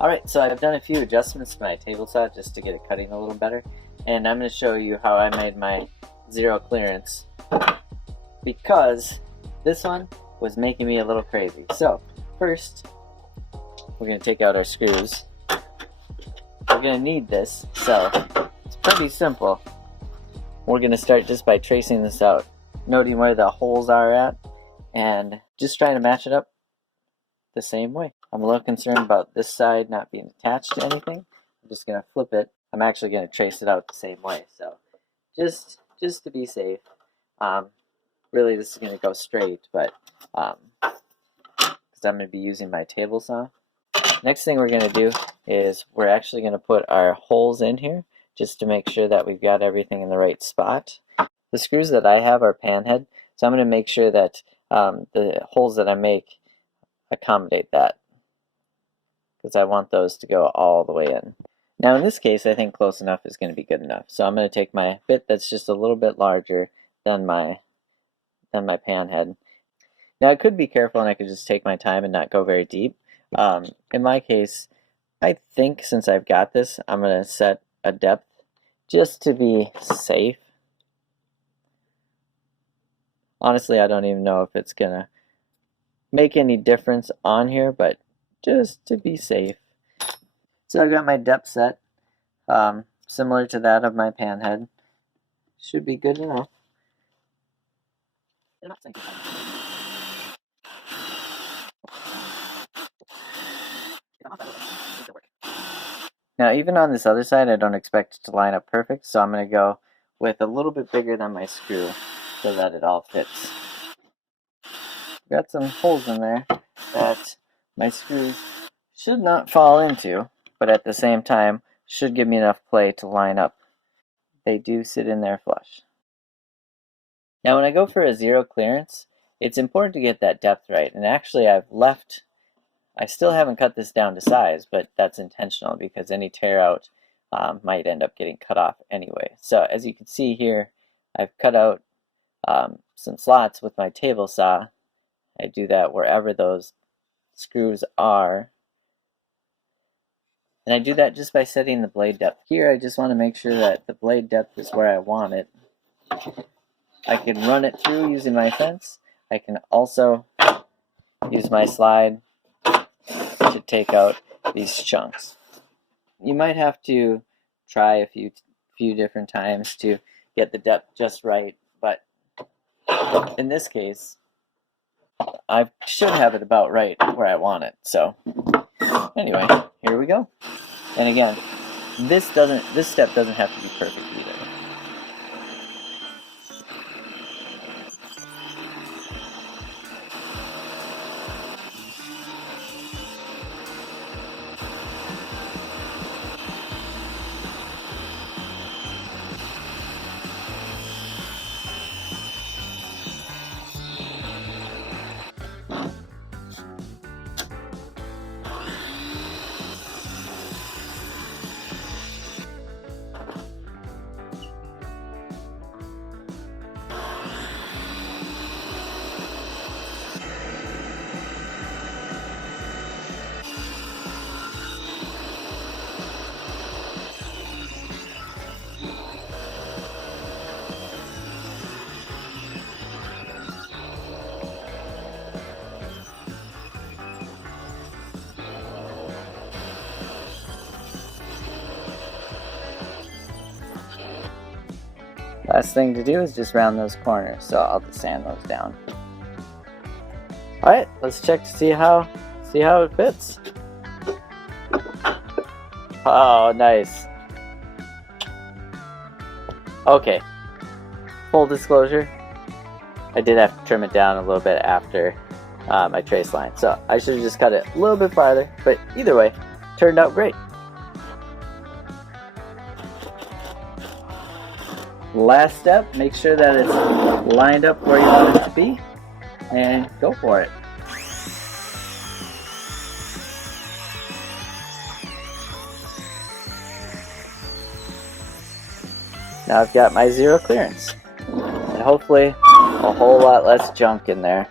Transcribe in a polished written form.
Alright, so I've done a few adjustments to my table saw just to get it cutting a little better, and I'm going to show you how I made my zero clearance, because this one was making me a little crazy. So first, we're going to take out our screws. We're going to need this, so it's pretty simple. We're going to start just by tracing this out, noting where the holes are at, and just trying to match it up the same way. I'm a little concerned about this side not being attached to anything. I'm just going to flip it. I'm actually going to trace it out the same way, so just to be safe. Really this is going to go straight, but because I'm going to be using my table saw. Next thing we're going to do is we're actually going to put our holes in here just to make sure that we've got everything in the right spot. The screws that I have are panhead, so I'm going to make sure that the holes that I make accommodate that, because I want those to go all the way in. Now in this case, I think close enough is going to be good enough. So I'm going to take my bit that's just a little bit larger than my panhead. Now I could be careful and I could just take my time and not go very deep. In my case, I think since I've got this, I'm going to set a depth just to be safe. Honestly, I don't even know if it's going to make any difference on here, but just to be safe. So I've got my depth set, similar to that of my panhead. Should be good enough. Now even on this other side, I don't expect it to line up perfect, so I'm going to go with a little bit bigger than my screw so that it all fits. Got some holes in there that my screws should not fall into, but at the same time should give me enough play to line up. They do sit in there flush. Now when I go for a zero clearance, it's important to get that depth right, and actually I still haven't cut this down to size, but that's intentional because any tear out might end up getting cut off anyway. So as you can see here, I've cut out some slots with my table saw. I do that wherever those screws are. And I do that just by setting the blade depth. Here I just want to make sure that the blade depth is where I want it. I can run it through using my fence. I can also use my slide to take out these chunks. You might have to try a few different times to get the depth just right, but in this case, I should have it about right where I want it. So anyway, here we go. And again, this step doesn't have to be perfect either. Last thing to do is just round those corners, so I'll just sand those down. Alright, let's check to see how it fits. Oh, nice. Okay, full disclosure, I did have to trim it down a little bit after my trace line, so I should have just cut it a little bit farther, but either way, turned out great. Last step, make sure that it's lined up where you want it to be, and go for it. Now I've got my zero clearance, and hopefully a whole lot less junk in there.